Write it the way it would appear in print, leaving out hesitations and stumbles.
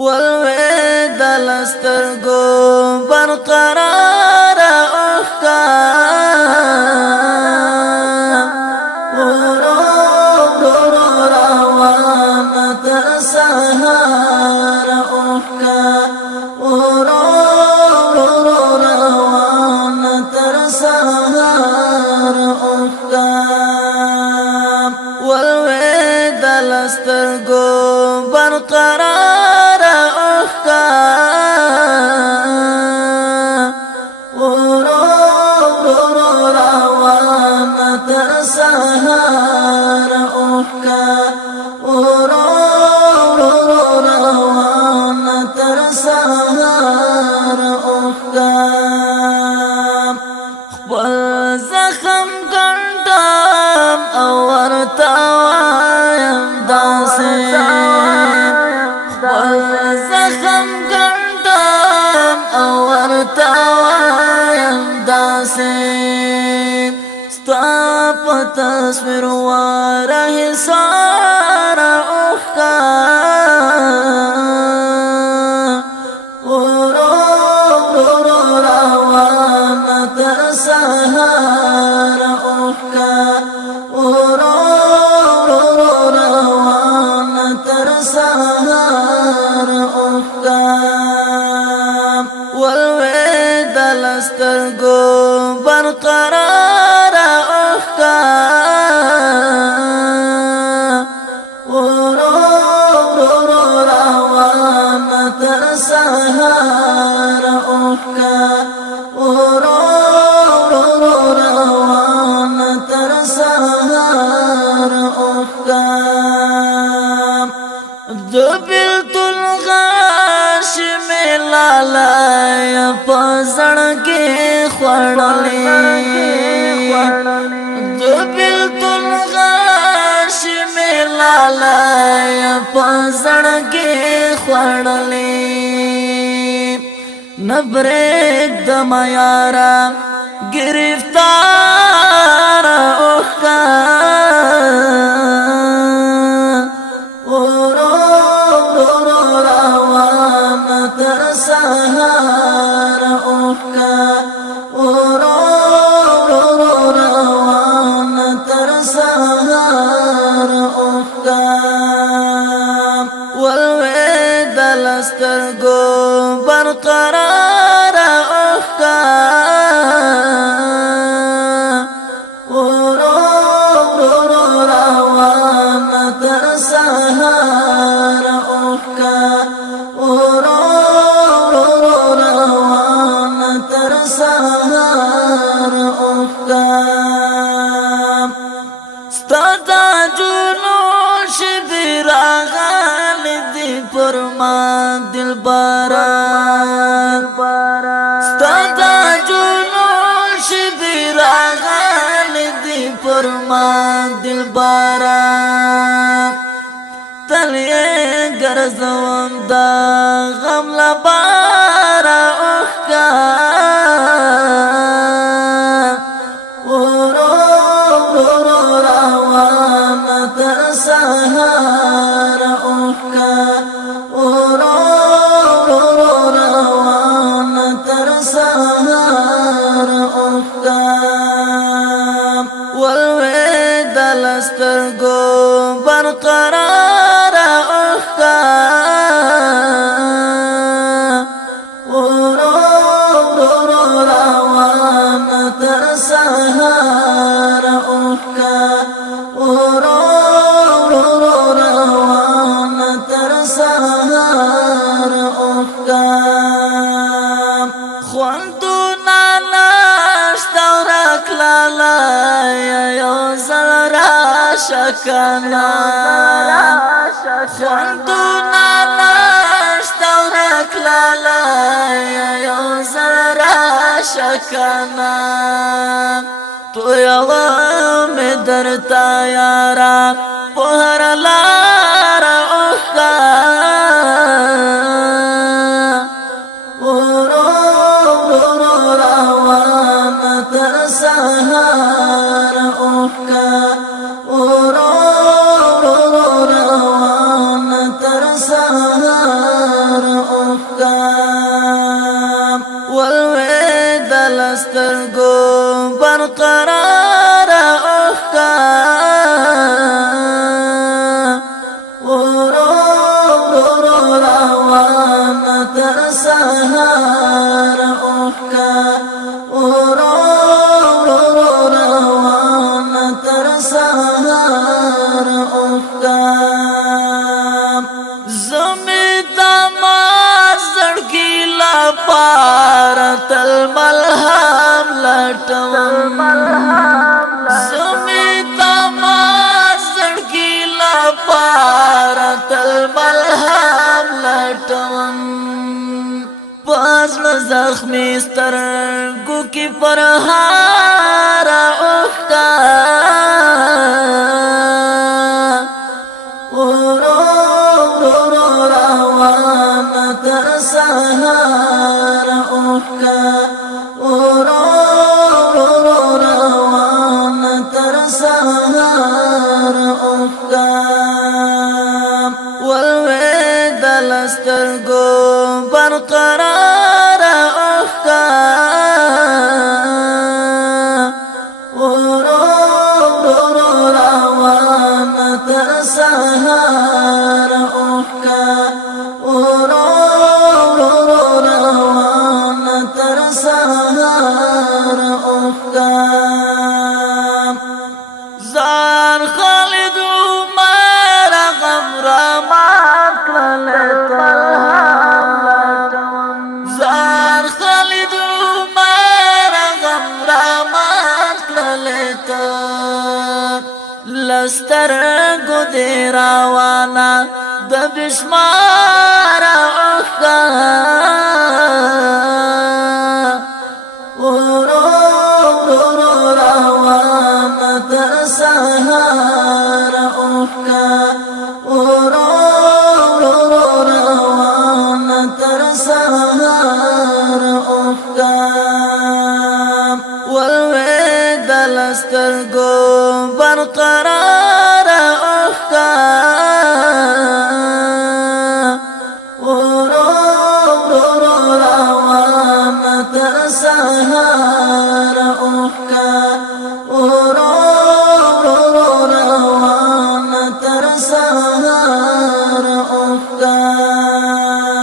والوید لسترگو برقرار اوخکا ورو ورو روان تر سهار اوخکا ورو ورو روان تر سهار اوخکا والوید لسترگو برقرار اوخکا ورو ورو روان تر سهار اوخکا ورو ورو روان تر سهار اوخکا خپل زخم ګنډم او ورته وایم داسې خپل زخم ګنډم او ورته وایم داسې ستا په تصویر واره حصار اوښکا ورو ورو روان تر سهار اوښکا ورو ورو روان تر سهار اوښکا والوید لسترګو برقرار اوښکا ورو ورو روان تر سهار اوښکا ورو ورو روان تر سهار اوښکا د بیلتون غاش می لالی په زړګي خوړلې د بیلتون غاش می لالی په زړګي خوړلې نبرېږ د میارا گرفتار اوښکا ورو ورو روان تر سهار اوښکا ورو ورو روان تر سهار اوښکا والوید لسترګو برقرار اوښکا ورو ورو روان تر سهار اوښکا ورو ورو روان تر سهار اوښکا ستا دا جنوش دی راغلی دی پر ما دلبرا ستا دا جنوش دی راغلی دی پر ما دلبرا تل یې ګرځوم دا غم لباره اوښکا ورو ورو روان تر سهار اوښکا ورو ورو روان تر سهار اوښکا والوید لسترګو برقرار اوښکا ورو ورو روان تر سهار اوښکا ورو ورو روان تر سهار اوښکا خوندونه نشته ورک لالی یو ځل راشه کنه خوندونه نشته ورک لالی یو ځل راشه کنه تویوم درته یاره په هره لاره اوښکا ورو ورو روان تر سهار اوښکا ورو ورو روان تر سهار سهار اوخکا ورو ورو روان تر سهار اوخکا زمی دما زړګي لا پار تل ملهم لټوم زمی دما زړګي لا پار تل ملهم لټوم پازل زخمی سترګو کې پرهار اوخکا تر سهار اوخکا ورو ورو روان تر سهار اوخکا ولوید لسترګو برقرار اوخکا ورو ورو روان تر سهار اوخکا زار خالد عمر غمرا ماکلتا زار خالد عمر غمرا ماکلتا لستر گدی روانا د بشمار اوخکا تر سهار اوخکا ورو ورو روان تر سهار اوخکا ولوید لسترګو برقرار اوخکا ورو ورو روان تر سهار